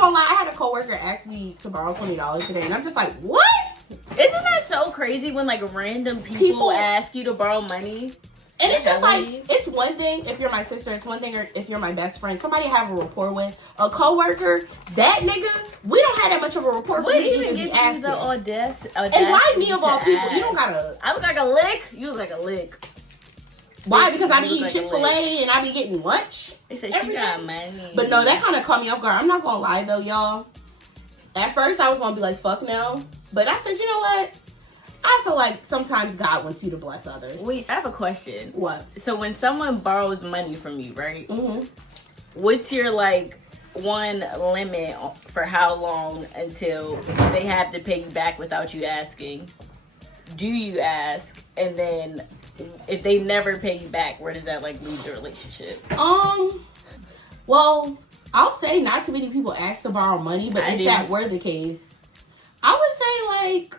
gonna lie, I had a coworker ask me to borrow $20 today, and I'm just like, what? Isn't that so crazy when like random people ask you to borrow money? And it's just like, it's one thing if you're my sister, it's one thing if you're my best friend, somebody I have a rapport with, a coworker, that nigga, we don't have that much of a rapport for you to even be asking. The audacity. And why me of all people? You don't gotta. I look like a lick. You look like a lick. Why? Because I be eating Chick-fil-A and I be getting lunch. They say she got money. But no, that kind of caught me off guard. I'm not gonna lie though, y'all. At first, I was gonna be like, fuck no. But I said, you know what? I feel like sometimes God wants you to bless others. Wait, I have a question. What? So when someone borrows money from you, right? Mm-hmm. What's your like one limit for how long until they have to pay you back without you asking? Do you ask? And then if they never pay you back, where does that like leave the relationship? Well, I'll say not too many people ask to borrow money, but if that were the case, I would say like,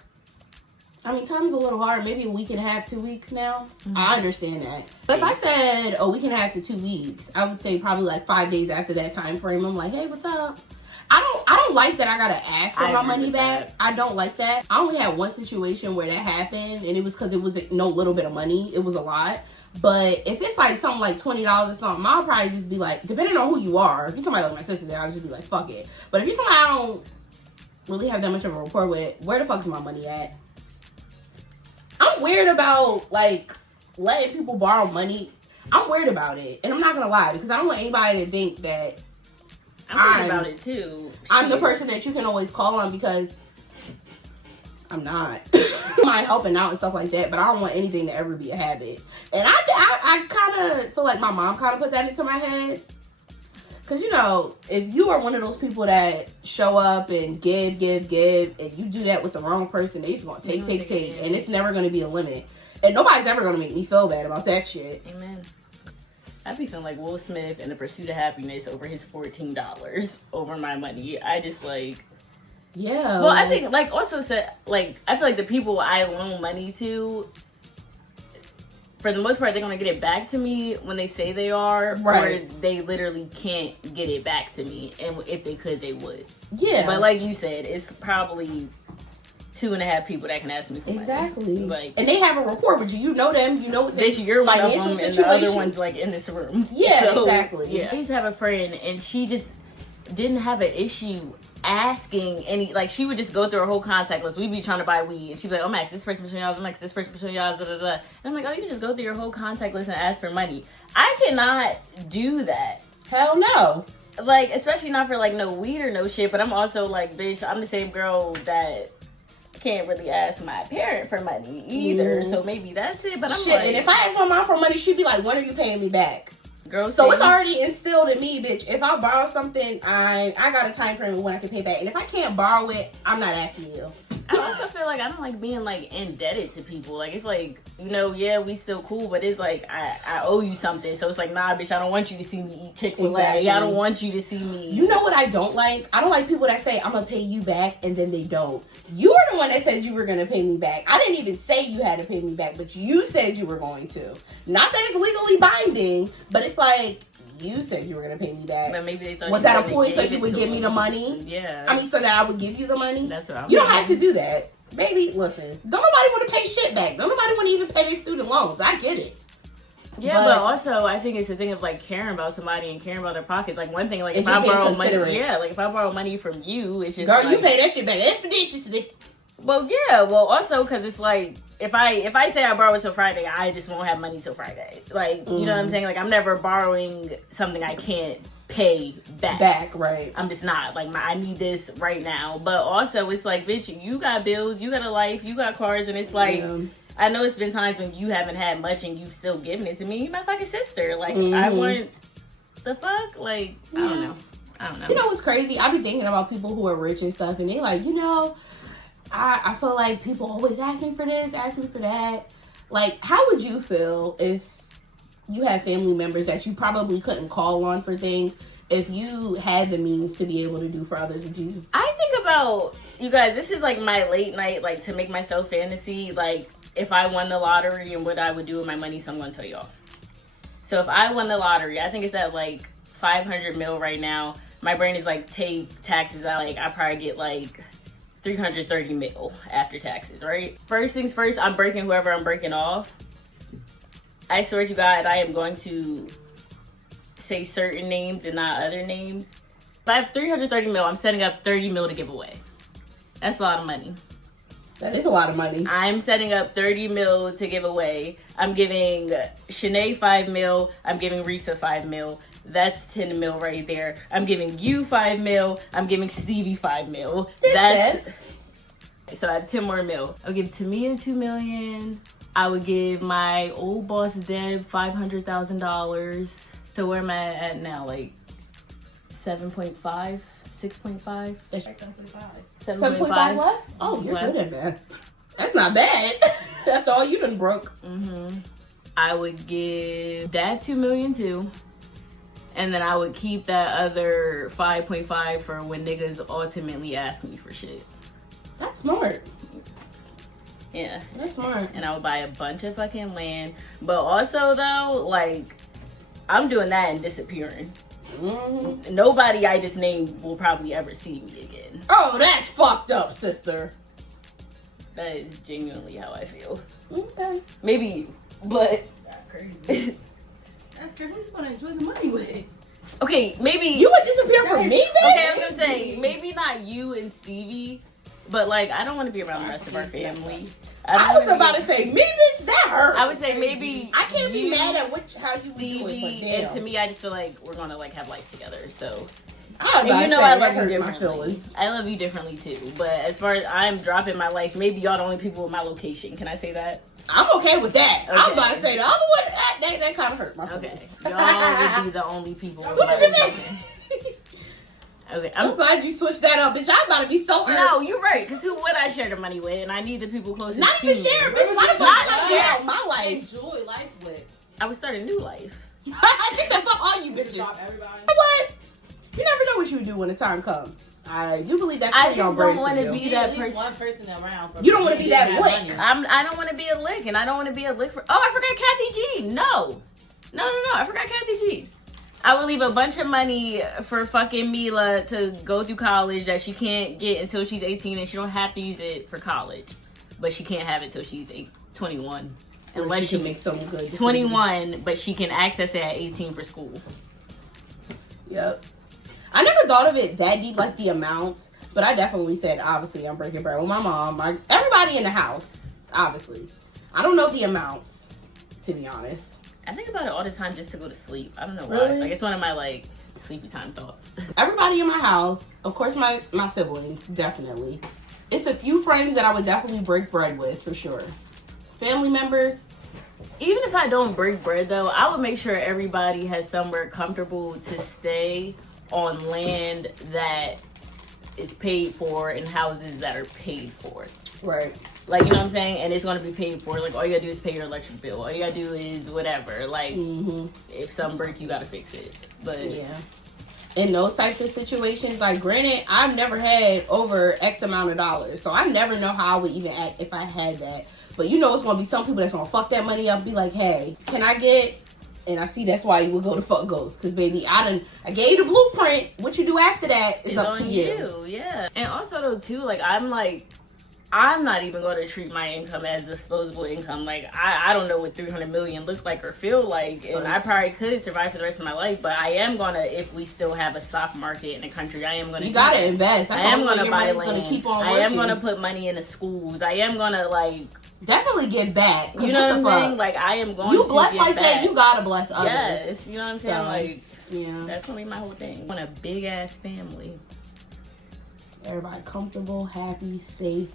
I mean, time's a little hard. Maybe a week and a half, 2 weeks now. Mm-hmm. I understand that. But if I said a week and a half to 2 weeks, I would say probably like 5 days after that time frame. I'm like, hey, what's up? I don't like that I gotta ask for my money back. I don't like that. I only had one situation where that happened, and it was because it was no little bit of money. It was a lot. But if it's like something like $20 or something, I'll probably just be like, depending on who you are. If you're somebody like my sister, then I'll just be like, fuck it. But if you're somebody I don't really have that much of a rapport with, where the fuck is my money at? I'm weird about, like, letting people borrow money. I'm weird about it. And I'm not going to lie, because I don't want anybody to think that I'm weird about it, too. I'm the person that you can always call on, because I'm not. I mind helping out and stuff like that, but I don't want anything to ever be a habit. And I kind of feel like my mom kind of put that into my head. Because, you know, if you are one of those people that show up and give, and you do that with the wrong person, they just going to take, and it's never going to be a limit. And nobody's ever going to make me feel bad about that shit. Amen. I be feeling like Will Smith in The Pursuit of Happiness over his $14 over my money. I just, like... Yeah. Well, I think, like, also, like, I feel like the people I loan money to... For the most part, they're going to get it back to me when they say they are. Right. Or they literally can't get it back to me. And if they could, they would. Yeah. But like you said, it's probably 2.5 people that can ask me for exactly. money. Like, and they have a rapport with you. You know them. You know what they you're financial situation. And the other one's like in this room. Yeah, so, exactly. Yeah. I used to have a friend and she just didn't have an issue asking any, like, she would just go through her whole contact list. We'd be trying to buy weed and she'd be like, oh, Max, this person for $20, Max, this person for $20, da da da. And I'm like, oh, you can just go through your whole contact list and ask for money. I cannot do that. Hell no. Like, especially not for like no weed or no shit, but I'm also like, bitch, I'm the same girl that can't really ask my parent for money either. So maybe that's it. But I'm shit, like, and if I ask my mom for money, she'd be like, when are you paying me back? Girl, so it's already instilled in me, bitch. If I borrow something, I got a time frame of when I can pay back. And if I can't borrow it, I'm not asking you. I also feel like I don't like being like indebted to people. Like, it's like, you know, yeah, we still cool, but it's like I owe you something. So it's like, nah, bitch, I don't want you to see me eat Chick-fil-A. Exactly. I don't want you to see me. You know what I don't like? I don't like people that say, I'm gonna pay you back, and then they don't. You were the one that said you were gonna pay me back. I didn't even say you had to pay me back, but you said you were going to. Not that it's legally binding, but it's like, you said you were going to pay me back. But maybe they thought was that a point so you would give me the money? Yeah. I mean, so that I would give you the money? That's what I'm You don't have to do that. Baby, listen. Don't nobody want to pay shit back. Don't nobody want to even pay their student loans. I get it. Yeah, but also I think it's a thing of like caring about somebody and caring about their pockets. Like one thing, like if I borrow money, like if I borrow money from you, it's just girl, like, you pay that shit back expeditiously. Well, yeah. Well, also because it's like if I say I borrow it till Friday, I just won't have money till Friday. Like you know what I'm saying? Like I'm never borrowing something I can't pay back. Right. I'm just not like I need this right now. But also it's like, bitch, you got bills, you got a life, you got cars, and it's like I know it's been times when you haven't had much and you've still given it to me. You're my fucking sister. Like I want the fuck. Like I don't know. You know what's crazy? I be thinking about people who are rich and stuff, and they like, you know, I feel like people always ask me for this, ask me for that. Like, how would you feel if you had family members that you probably couldn't call on for things if you had the means to be able to do for others? Would you? I think about, you guys, this is like my late night, like to make myself fantasy, like if I won the lottery and what I would do with my money, so I'm going to tell y'all. So if I won the lottery, I think it's at like $500 million right now. My brain is like, take taxes out. Like, I probably get like $330 million after taxes, right? First things first, I'm breaking whoever I'm breaking off. I swear to God, I am going to say certain names and not other names. If I have $330 million, I'm setting up $30 million to give away. That's a lot of money. That is a lot of money. I'm setting up $30 million to give away. I'm giving Shanae $5 million. I'm giving Risa $5 million. That's $10 million right there. I'm giving you $5 million. I'm giving Stevie $5 million. So I have 10 more mil. I'll give Tamia $2 million. I would give my old boss Deb $500,000. So where am I at now? Like 7.5, 6.5, 7.5 left. Oh, you're good at math. That's not bad. After all you done broke. I would give Dad $2 million too. And then I would keep that other 5.5 for when niggas ultimately ask me for shit. That's smart. Yeah. That's smart. And I would buy a bunch of fucking land. But also though, like, I'm doing that and disappearing. Nobody I just named will probably ever see me again. Oh, that's fucked up, sister. That is genuinely how I feel. Okay. Maybe you, but That's crazy. That's crazy. Who you gonna enjoy the money with? okay, maybe You would disappear from me, baby? Okay, I was gonna say maybe not you and Stevie, but like I don't want to be around the rest of our family. I was about to say me, bitch. That hurt. I would say maybe I can't be mad at how you Stevie, do it, but damn. and to me, I just feel like we're gonna like have life together. So. I And you know I love you differently. feelings. I love you differently too. But as far as I'm dropping my life, maybe y'all the only people with my location. Can I say that? I'm okay with that. Okay. I was about to say the other one. That kind of hurt my feelings. Okay. Y'all would be the only people with What my did you location. mean? Okay. I'm glad you switched that up, bitch. I'm about to be so hurt. No, you're right. Because who would I share the money with? And I need the people closest Not to even me. share, bitch. Why the fuck Not not share. share my life? Enjoy life with. I would start a new life. I just said fuck all you bitches. Drop everybody. You know what? You never know what you would do when the time comes. I do believe that's I pretty just on don't brand want for to you. be that At least person. one person around. For You don't want to be that have lick. money. I don't want to be a lick, and I don't want to be a lick for. Oh, I forgot Kathy G. No. I forgot Kathy G. I would leave a bunch of money for fucking Mila to go through college that she can't get until she's 18, and she don't have to use it for college, but she can't have it till she's 21. Unless she can make some good decisions. 21, but she can access it at 18 for school. Yep. I never thought of it that deep, like the amounts, but I definitely said, obviously, I'm breaking bread with my mom, everybody in the house, obviously. I don't know the amounts, to be honest. I think about it all the time just to go to sleep. I don't know why. Really? Like, it's one of my, like, sleepy time thoughts. Everybody in my house, of course, my siblings, definitely. It's a few friends that I would definitely break bread with, for sure. Family members. Even if I don't break bread, though, I would make sure everybody has somewhere comfortable to stay on land that is paid for and houses that are paid for. Right. Like, you know what I'm saying? And it's going to be paid for. Like, all you got to do is pay your electric bill. All you got to do is whatever. Like, if something breaks, you got to fix it. But, yeah. In those types of situations, like, granted, I've never had over X amount of dollars. So I never know how I would even act if I had that. But you know it's going to be some people that's going to fuck that money up and be like, hey, can I get... And I see that's why you would go to fuck ghost. Because, baby, I gave you the blueprint. What you do after that is up to you. Yeah. And also, though, too, like, I'm not even going to treat my income as disposable income. Like, I don't know what 300 million look like or feel like. And I probably could survive for the rest of my life. But I am going to, if we still have a stock market in the country, I am going to... You got to invest. That's I am going to buy land. land. Keep on I am going to put money into schools. I am going to, like... Definitely get back. You know what I'm saying? Like, I am going to You bless like back. that, you gotta bless others. Yes. You know what I'm saying? So, like, yeah. That's going to be my whole thing. I want a big-ass family. Everybody comfortable, happy, safe.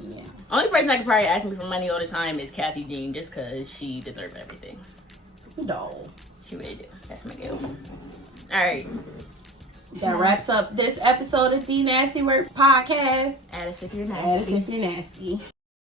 Yeah. Only person that could probably ask me for money all the time is Kathy Jean, just because she deserves everything. No. She really do. That's my deal. All right. That wraps up this episode of the Nasty Work Podcast. Add us if you're Add us nasty. if you're nasty.